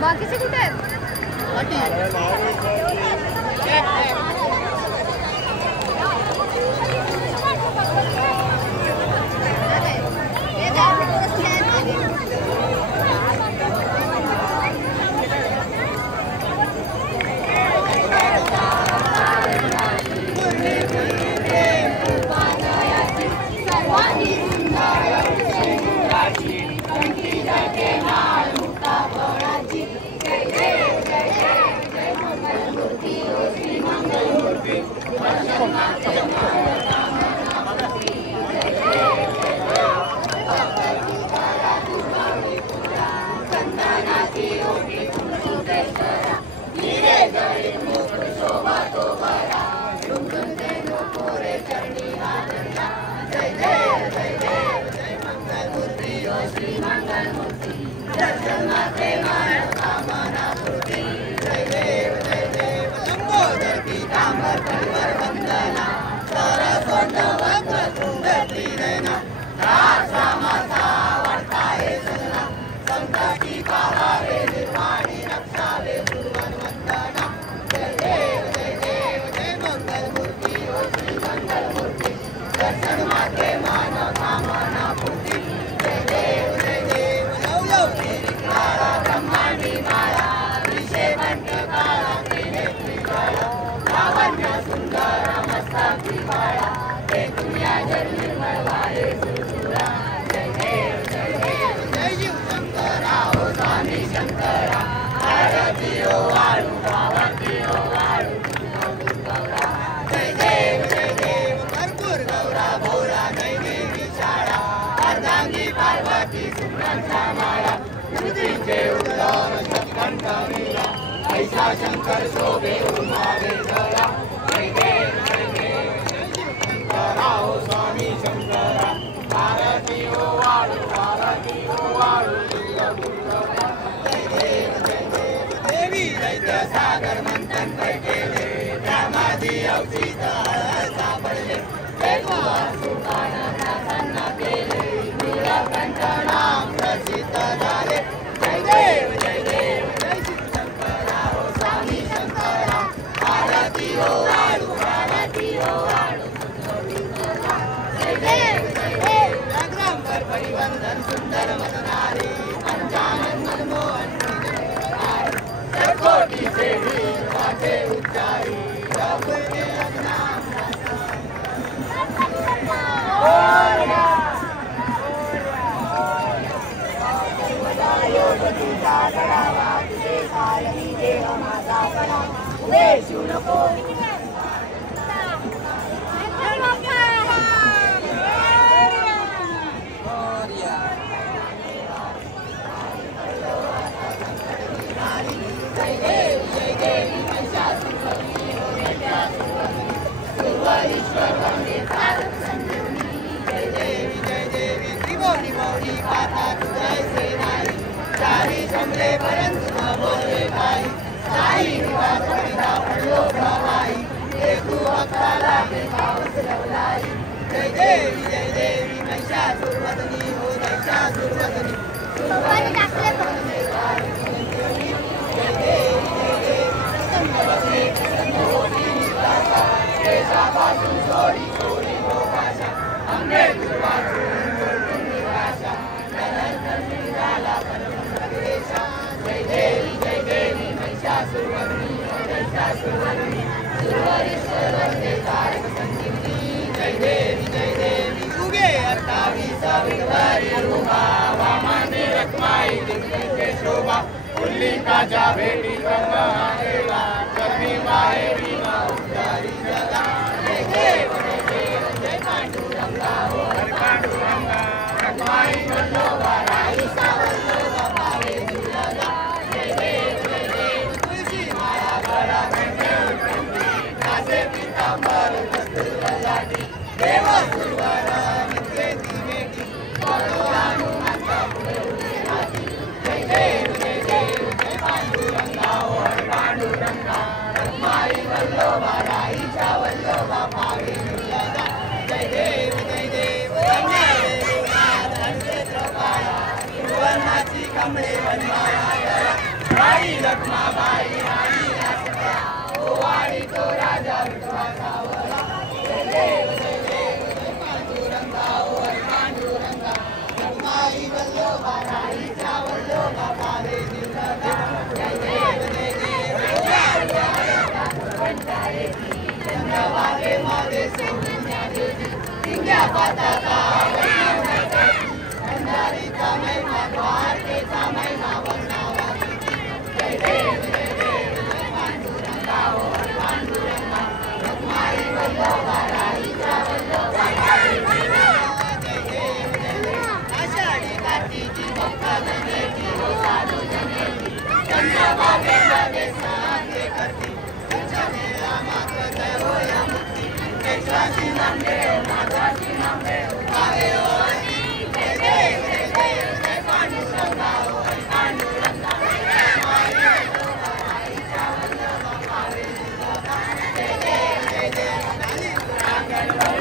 बाकीचे कुठे आहेत? शंकर शोभे उन्हाळे जळा जय देव शंकरा हो स्वामी शंकरा भारती हो वाळू जय देव देवी दैत्य सागर मंथन केले त्यामध्ये अवचित सापडले प्रसन्न केले नीलकंठ नाम प्रसिद्ध झाले जय देव परिवंदन सुंदर मदनारी पंचानन मनमोहन कोटि से भी पाठे उच्चारी भेटी गंगा कर्मी माहेरी माउदारी जगा जय देव जय पांडुरंगा हर पांडुरंगा रखमाई वल्लभा राई सावल्लभा पावे दुर्लभा जय देव तुलसी माया गळा घंटे नाचे पीतांबर कस्तुर लाटी देव सुरवर नित्ये दिवेटी बळोरानु माता पुढे नाची जय देव पांडुरंगा हर पांडुरंगा रखमाई वल्लभा राईच्या वल्लभा पावे दुर्लभा जय देव वर्णाची कमळे बनवाया रखमाबाई राणी राष्ट्रपया ओवाळी तो राजा विठवा सावला जय देव जय देव जय पांडुरंगा ओ हरी पांडुरंगा रखमाई वल्लभा राणीचा वल्लभा पावे दिवसा जय देव जय देव चंद्रभागे मध्ये सोडून या देवी दिव्या पाताका अंधारीचा महिमा द्वारकेचा महिमा वर्णावा जय देव जय देव जय पांडुरंगा ओ हरी पांडुरंगा रखमाई वल्लभा राणीचा वल्लभा जय देव जय देव आषाढी कार्तिकी भक्त जनेची हो साधू जनेची चंद्रभागेमध्ये साथे करती मेला मात्र जय हो या मुक्ती केशवाची नामदेव माधवाची नामदेव गावे हो जय देव जय देव जय पांडुरंगा ओ हरी पांडुरंगा रखमाई वल्लभा राणीचा वल्लभा पावे दिवसा जय देव जय देव